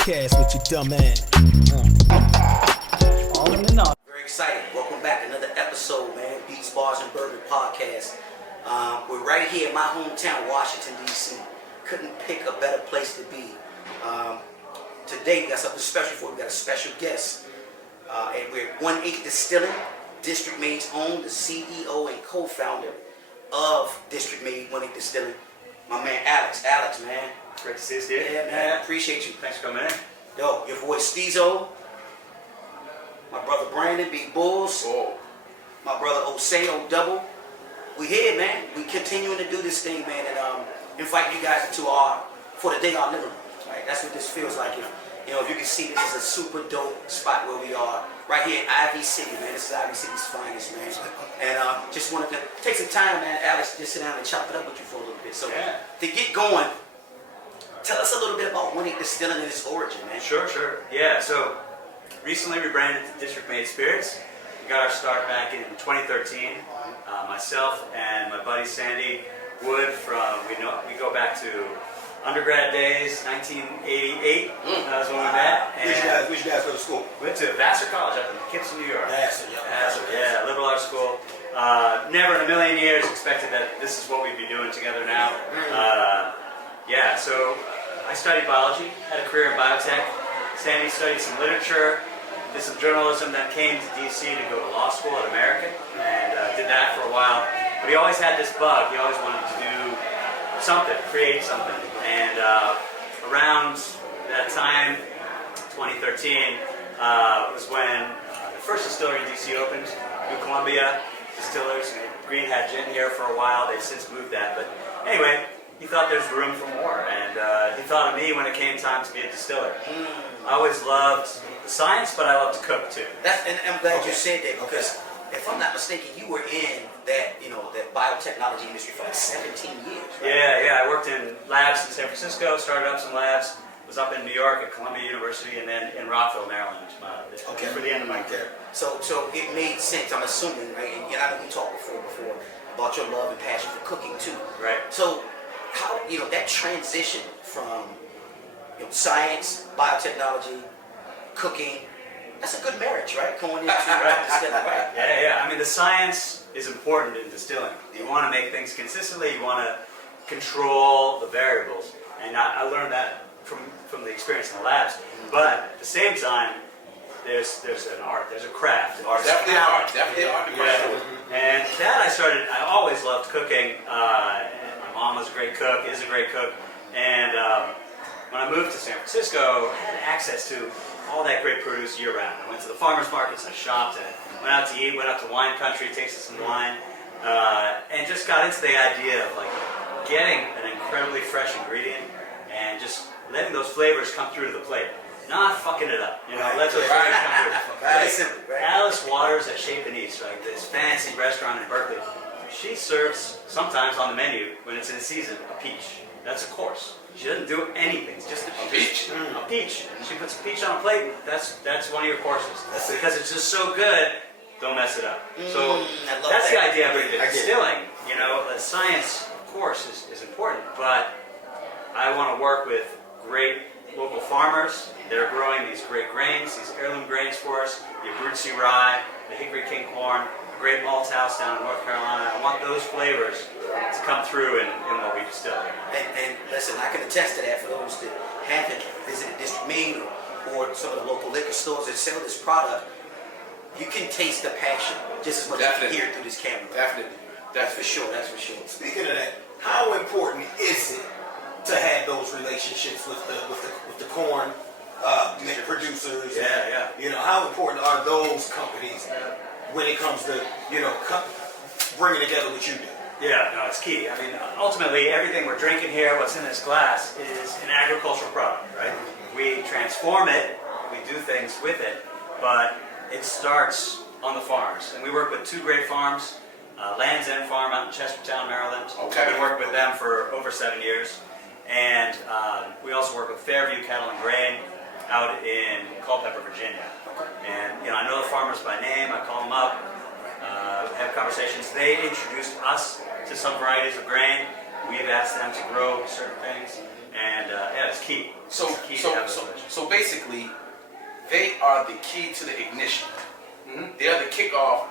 podcast with your dumb ass. All in and all. Very excited. Welcome back. Another episode, man. Beats, Bars, and Bourbon podcast. We're right here in my hometown, Washington, D.C. Couldn't pick a better place to be. Today, we got something special for you. We got a special guest. And we're at 1-8 Distilling, District Made's own, the CEO and co-founder of District Made 1-8 Distilling. My man, Alex. Alex, man. Great to see you, Steve. Yeah, man. Appreciate you. Thanks for coming in. Yo, your boy Steezo. My brother Brandon, Big Bulls. Whoa. My brother Osei, O-Double. We here, man. We continuing to do this thing, man, and invite you guys into for the day, our living room. Right? That's what this feels like. If you can see, this is a super dope spot where we are, right here in Ivy City, man. This is Ivy City's finest, man. And just wanted to take some time, man, Alex, just sit down and chop it up with you for a little bit. So to get going, tell us a little bit about 1-8 Distilling and its origin, man. Sure. Yeah, so recently rebranded to District Made Spirits. We got our start back in 2013. Myself and my buddy Sandy Wood we go back to undergrad days, 1988. That was when we met. Where'd you guys go to school? Went to Vassar College up in Poughkeepsie, New York. Vassar, yeah, liberal arts school. Never in a million years expected that this is what we'd be doing together now. So I studied biology, had a career in biotech. Sandy studied some literature, did some journalism, then came to DC to go to law school at American, and did that for a while. But he always had this bug. He always wanted to do something, create something. And around that time, 2013, was when the first distillery in DC opened, New Columbia Distillers. Green had gin here for a while. They've since moved that. But anyway, he thought there's room for more. And he thought of me when it came time to be a distiller. I always loved the science, but I love to cook too. And I'm glad you said that, because if I'm not mistaken, you were in that, that biotechnology industry for like 17 years, right? Yeah. I worked in labs in San Francisco, started up some labs, was up in New York at Columbia University, and then in Rockville, Maryland, for the end of my career. So it made sense, I'm assuming, right? And I know we talked before about your love and passion for cooking too. Right. So how, that transition from science, biotechnology, cooking, that's a good marriage, right? Going into distilling, right? Yeah. I mean, the science is important in distilling. You want to make things consistently. You want to control the variables. And I learned that from the experience in the labs. But at the same time, there's an art, there's a craft. Definitely art. And that I always loved cooking. My mom was a great cook, is a great cook. And when I moved to San Francisco, I had access to all that great produce year round. I went to the farmers markets, I shopped, and went out to eat, went out to wine country, tasted some wine, and just got into the idea of like getting an incredibly fresh ingredient and just letting those flavors come through to the plate. Not fucking it up, let those flavors come through. Very simple, right? Alice Waters at Shape and East, right? This fancy restaurant in Berkeley. She serves, sometimes on the menu, when it's in season, a peach. That's a course. She doesn't do anything, it's just a peach. A peach. And she puts a peach on a plate, that's one of your courses. Because it's just so good, don't mess it up. So that's the idea of distilling. The science, of course, is important, but I want to work with great local farmers that are growing these great grains, these heirloom grains for us, the Abruzzi rye, the Hickory King corn, the great malt house down in North Carolina. I want those flavors to come through in what we distill. And listen, I can attest to that for those that haven't visited District Made or some of the local liquor stores that sell this product. You can taste the passion just as much as you can hear it through this camera. Definitely. That's for sure. Speaking of that, how important is it to have those relationships with the corn producers? How important are those companies when it comes to bringing together what you do? Yeah, no, it's key. I mean, ultimately, everything we're drinking here, what's in this glass, is an agricultural product, right? We transform it, we do things with it, but it starts on the farms. And we work with two great farms, Land's End Farm out in Chestertown, Maryland. Okay. We've been working with them for over 7 years. And we also work with Fairview Cattle and Grain out in Culpeper, Virginia. And I know the farmers by name, I call them up, have conversations. They introduced us to some varieties of grain, We've asked them to grow certain things, and yeah, it's key. So, It's key to so, have so, those relationships. so basically, they are the key to the ignition. They are the kickoff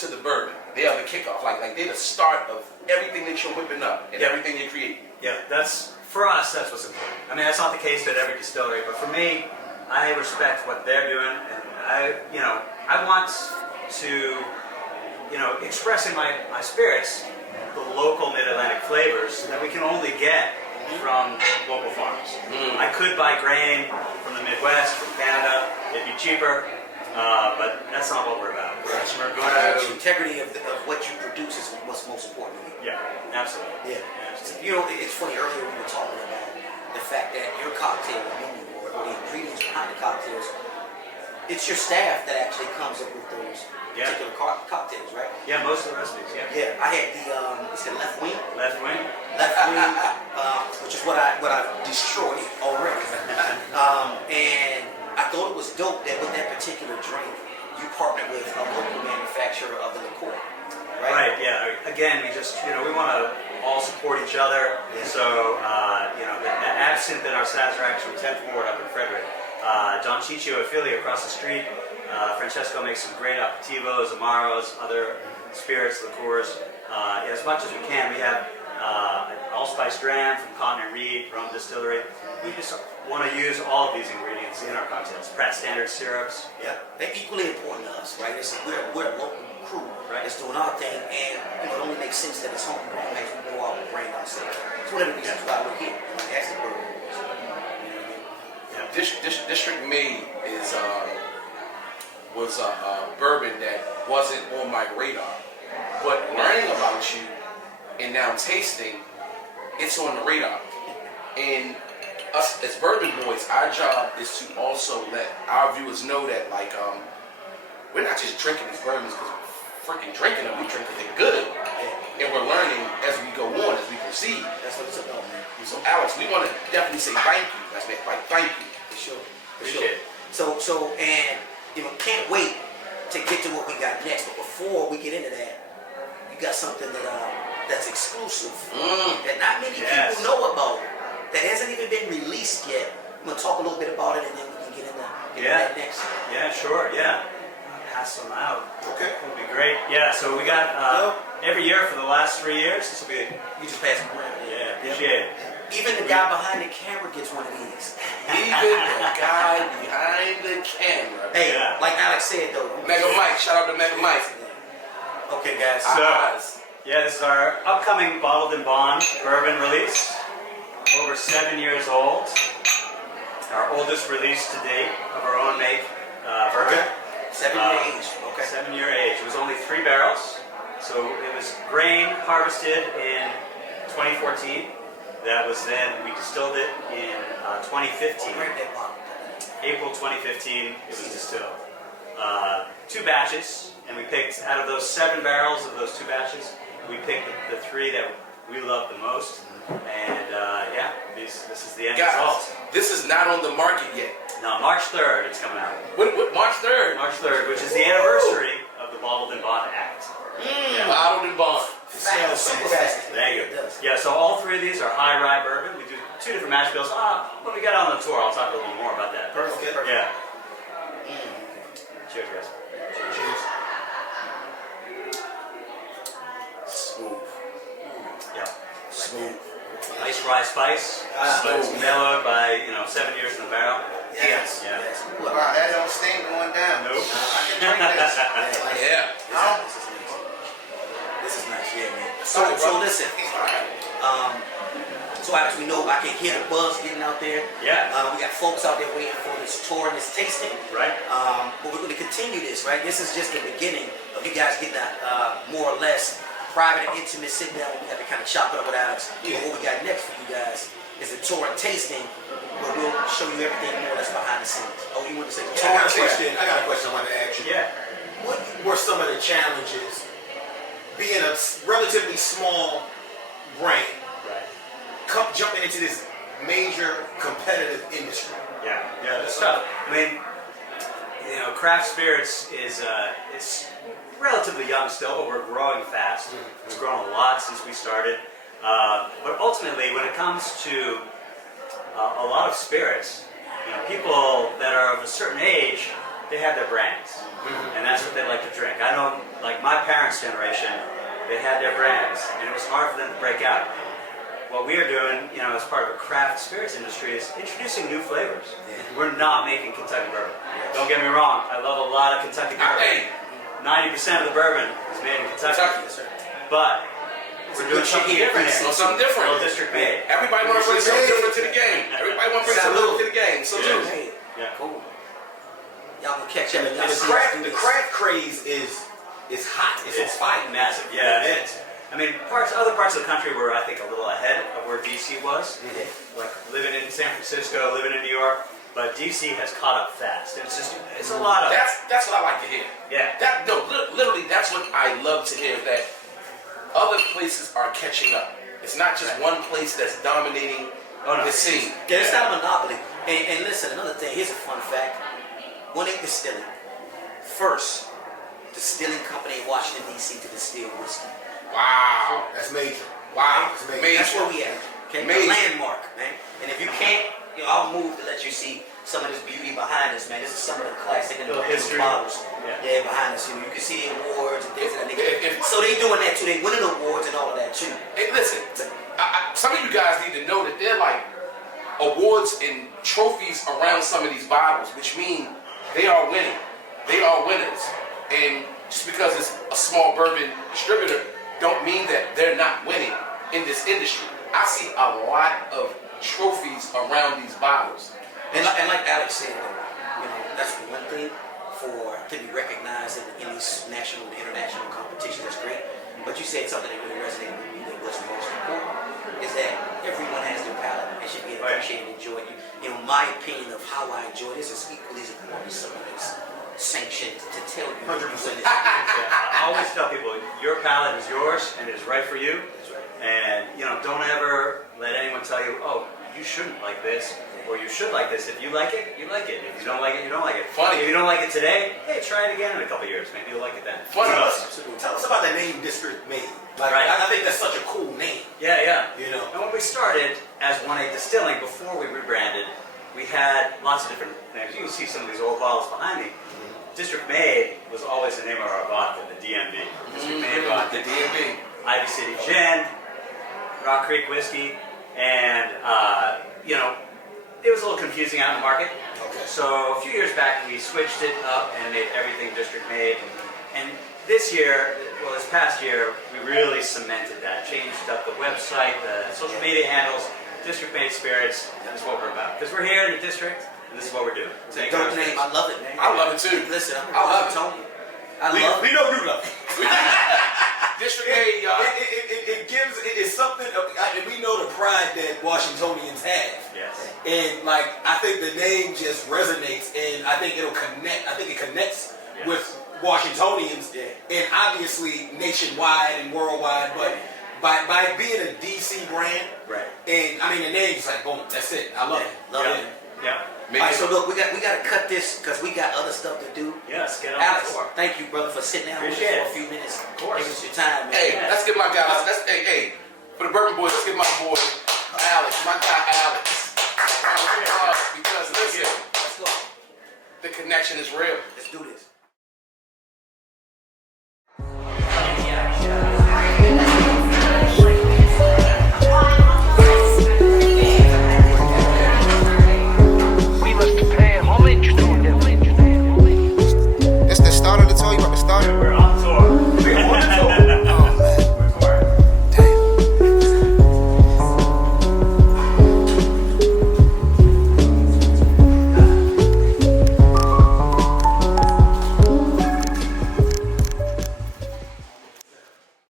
to the bourbon. They are the kickoff. Like they're the start of everything that you're whipping up and everything you're creating. Yeah, that's for us. That's what's important. I mean, that's not the case at every distillery, but for me, I respect what they're doing, and I want to, express in my spirits the local Mid-Atlantic flavors that we can only get from local farms. I could buy grain from the Midwest, from Canada. It'd be cheaper, but that's not what we're about. We're going The to, integrity of what you produce is what's most important to me. yeah, absolutely. Yeah. Absolutely. It's funny, earlier we were talking about the fact that your cocktail menu or the ingredients behind the cocktails, it's your staff that actually comes up with those particular cocktails, right? Yeah, most of the recipes. Yeah. Yeah, I had the left wing, Left wing. which is what I've destroyed already. And I thought it was dope that with that particular drink, you partnered with a local manufacturer of the liqueur, right? Right, yeah. Again, we just, we want to all support each other. Yeah. So, the absinthe in our Sazerac from 10th Ward up in Frederick. Don Ciccio affiliate across the street. Francesco makes some great aperitivos, amaros, other spirits, liqueurs. As much as we can, we have allspice dram from Cotton and Reed, Rum Distillery. We just want to use all of these ingredients in our cocktails. Pratt Standard syrups. Yeah, they're equally important to us, right? We're a local crew that's doing our thing, and it only makes sense that it's homegrown as we go out and brand ourselves. It's one of the reasons why we're here. That's the Bourbon. District Made was a bourbon that wasn't on my radar, but learning about you and now tasting, it's on the radar. And us as bourbon boys, our job is to also let our viewers know that we're not just drinking these bourbons because we're freaking drinking them. We drink because they're good, and we're learning as we go on, as we proceed. That's what it's about, man. So Alex, we want to definitely say thank you. That's thank you. For sure. Appreciate it. So, and can't wait to get to what we got next. But before we get into that, you got something that's exclusive that not many people know about. That hasn't even been released yet. I'm gonna talk a little bit about it, and then we can get into that next. Yeah, sure, yeah. Pass them out. Okay. Would be great. Yeah, so we got every year for the last 3 years. This will be, You just pass them around. yeah, appreciate it. Even the guy behind the camera gets one of these. Even the guy behind the camera. Hey, Yeah. like Alex said though. Mega Mike, shout out to Mega Mike. Okay, guys. So, yeah, this is our upcoming Bottled and Bond bourbon release. Over 7 years old. Our oldest release to date of our own make bourbon. 7-year age. Okay. 7-year age. It was only 3 barrels. So it was grain harvested in 2014. That was then, we distilled it in 2015. Right there, Bob. April 2015, it was distilled. 2 batches, and we picked, out of those 7 barrels of those 2 batches, we picked the 3 that we loved the most. And this is the end result. This is not on the market yet. No, March 3rd it's coming out. What March 3rd? March 3rd, which is the anniversary of the Bottled and Bond Act. Bottled and Bond. Super fast. There you It go. does. Yeah, so all 3 of these are high rye bourbon. We do 2 different mash bills. When we get on the tour, I'll talk a little more about that. Perfect. Yeah. Cheers, guys. Cheers. Smooth. Yeah. Smooth. Nice rye spice, but it's mellowed by 7 years in the barrel. Yes. Yeah. Yes. Wow, that don't sting going down. Nope. I can drink this. Yeah. This is nice. Yeah, man. So listen. So as we know, I can hear the buzz getting out there. Yeah. We got folks out there waiting for this tour and this tasting. Right. But we're going to continue this, right? This is just the beginning of you guys getting a more or less private and intimate sit down. We have to kind of chop it up with Alex. But what we got next for you guys is the tour and tasting, where we'll show you everything more or less behind the scenes. Oh, you want to say the tour I got and a question. I got a question I want to ask you. Yeah. What were some of the challenges being a relatively small brand, Right. jumping into this major competitive industry? Yeah. Yeah, that's tough. I mean, craft spirits is relatively young still, but we're growing fast. It's grown a lot since we started. But ultimately, when it comes to a lot of spirits, people that are of a certain age, they have their brands, and that's what they like to drink. I know, like my parents' generation, they had their brands, and it was hard for them to break out. What we are doing, as part of a craft spirits industry, is introducing new flavors. We're not making Kentucky bourbon. Don't get me wrong, I love a lot of Kentucky bourbon. 90% of the bourbon is made in Kentucky. But we're doing something different. Something different. Little district made. Everybody want to bring something different to the game. Everybody want to bring something different to the game. So Yeah, cool. Y'all gonna catch up. The craft craze is hot. It's on fire. Massive. Yeah, it is. I mean, other parts of the country were, I think, a little ahead of where DC was. Like living in San Francisco, living in New York. But DC has caught up fast. It's a lot of. That's what I like to hear. Yeah. Literally, that's what I love to hear. That other places are catching up. It's not just one place that's dominating the scene. Yeah, it's not a monopoly. And listen, another thing. Here's a fun fact. 1-8 Distilling, first distilling company in Washington D.C. to distill whiskey. Wow. That's major. Wow. That's major. That's where we at. Okay, a landmark, man. And if you can't, I'll move to let you see some of this beauty behind us, man. This is some of the classic and the history models. Yeah, behind us. You can see the awards and things of that nature. So they doing that too. They winning awards and all of that too. Hey, listen, some of you guys need to know that they're like awards and trophies around some of these bottles, which mean they are winning. They are winners. And just because it's a small bourbon distributor, don't mean that they're not winning in this industry. I see a lot of trophies around these bottles. And like Alex said, that's one thing to be recognized in these national and international competitions. That's great. But you said something that really resonated with me. That was most important is that everyone has their palate and should be able to appreciate and enjoy it. My opinion of how I enjoy this is equally as important as someone that's sanctioned to tell you. 100%. I always tell people, your palate is yours and it is right for you. That's right. And don't ever let anyone tell you, oh, you shouldn't like this, or you should like this. If you like it, you like it. If you don't like it, you don't like it. Funny. If you don't like it today, hey, try it again in a couple years. Maybe you'll like it then. Funny. Tell us about that name, District Made. Right. I think that's such a cool name. Yeah. And when we started as 1-8 Distilling, before we rebranded, we had lots of different names. You can see some of these old bottles behind me. District Made was always the name of our vodka, the DMV. District Made vodka. The DMV. Ivy City Gin, Rock Creek Whiskey, and it was a little confusing out in the market. Okay. So a few years back, we switched it up and made everything District Made. And this past year, we really cemented that. Changed up the website, the social media handles, District Made Spirits. That's what we're about. Because we're here in the district, and this is what we're doing. Dope name. I love it, man. I love it too. Listen, I love it. Tony. I love it. we know you love it. District Made, y'all. It's something, and we know the pride that Washingtonians have. Yes. And I think the name just resonates, and I think it'll connect. I think it connects with Washingtonians, and obviously nationwide and worldwide. But by being a DC brand, Right. And the name's boom. That's it. I love it. Love it. Yeah. All right, so look, we got to cut this because we got other stuff to do. Yes, get on Alex, the floor. thank you, brother, for sitting down with us Appreciate for a it. few minutes. Of course. Give us your time, man. Hey, let's give my guys. For the Bourbon Boys, let's give my boy Alex, my guy Alex. Because listen, Let's go. the connection is real. Let's do this.